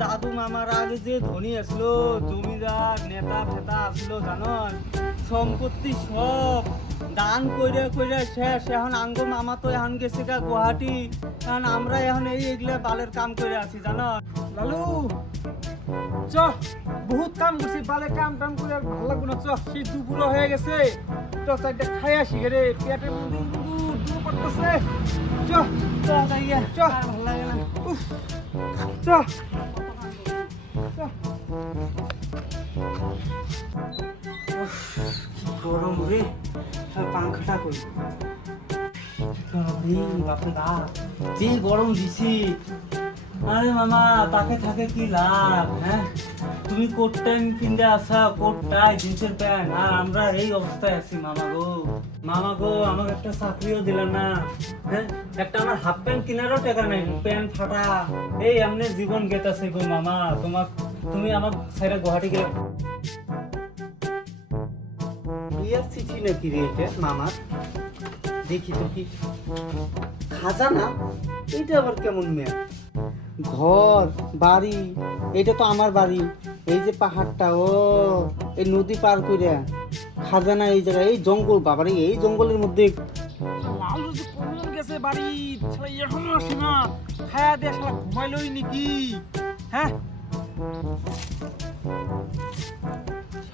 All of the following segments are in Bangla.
দাদু মামার আগে যে ধনী আসলো, জমিদার নেতা ফেতা আসলো জানো, সম্পত্তি সব দান কইরা কইরা শেষ। এখন আঙ্গ মামা তো এখন গেছে গা গুয়াহাটি, এখন আমরা এখন এইগুলা বালের কাম করে আছি জানো। লালু চ, বহুত কাম করছি, বালে কাম টাম করে আর ভালো লাগবো না। চ, সেই দুপুর হয়ে গেছে, চ চারটা খাই আসি রে, পেটের মধ্যে দূর করতেছে। চ চ যাইয়া চ, আর ভালো লাগে না। উফ, চ চ। কি গরম রে, পাংখাটা কই বাপরে বাপ, যে গরম দিছি। আরে মামা তাকে থাকে কি লাভ? হ্যাঁ, তুমি কোট টাইম কিনতে আসা, কোট টাই জিন্সের প্যান্ট, আর আমরা এই অবস্থায় আছি। মামা গো আমাকে একটা চাকরিও দিলেন না। হ্যাঁ, একটা আমার হাফ প্যান্ট কেনারও টাকা নাই, প্যান্ট ফাটা, এই এমনি জীবন গেতাছে গো মামা। তুমি আমার সাইডে গুয়াহাটি গেলে বিয়ার চিঠি নাকি রে এটা মামার? দেখি তো কি খাজানা, এইটা আবার কেমন মেয়ে? ঘর বাড়ি, এটা তো আমার বাড়ি। এই যে পাহাড়টা, ও এই নদী পার করে খাজানা এই জায়গায়, এই জঙ্গল বাবারে, এই জঙ্গলের মধ্যে। লালু যে কখন গেছে বাড়ি, শালা এখনো আসে না। খায়া দিয়ে শালা ঘুমাইলই নাকি? হ্যাঁ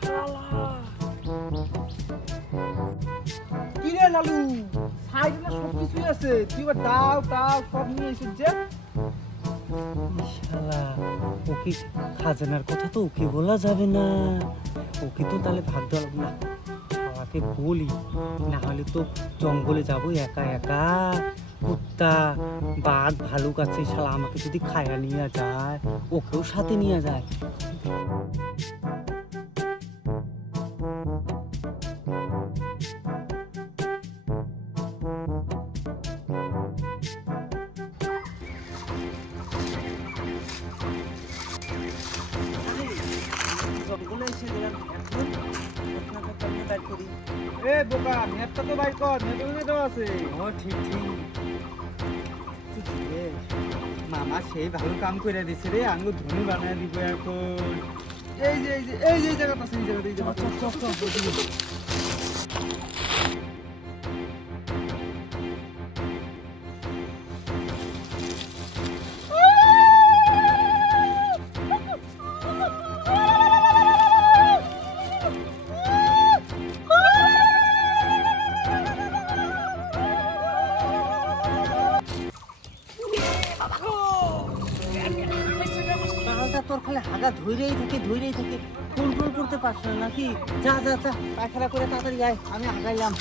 শালা। কি রে লালু, সাইডে না সব কিছুই আছে, তুই এবার দাও টাও সব নিয়ে এসেছিস যে। শালা, ওকে খাজানার কথা তো ওকে বলা যাবে না, ওকে তো তাহলে ভাগ দেওয়া লাগবে না। শালাকে বলি, না হলে তো জঙ্গলে যাবো একা একা, কুত্তা বাঘ ভালুক আছে, শালা আমাকে যদি খায়া নিয়ে যায়, ওকেও সাথে নিয়ে যায়। জঙ্গলে এসে গেলাম, এখন আপনাকে কেমনে বাইর করি? এ বোকা, নেটটা তো বাইর কর, নেটে মনে দেওয়া আছে। ও ঠিক এ, মামা সেই ভালো কাম করে দিছে রে, আঙ্গু ধনী বানায় দিব এখন। এই যে এই যে এই যে এই জায়গাটা আছে, এই জায়গাটা, এই জায়গাটা। বালটা তোর খালি হাগা ধইরেই থাকে, কন্ট্রোল করতে পারছ না নাকি? যা পায়খানা করে তাড়াতাড়ি আয়, আমি আগাইলাম।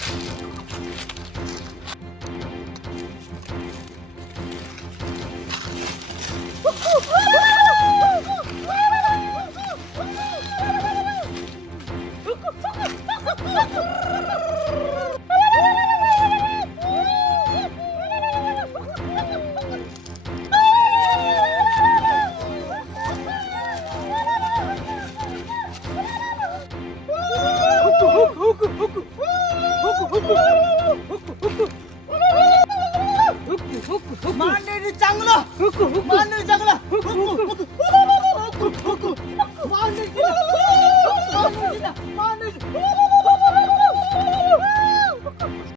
मारने चांगलं, मारने चांगलं.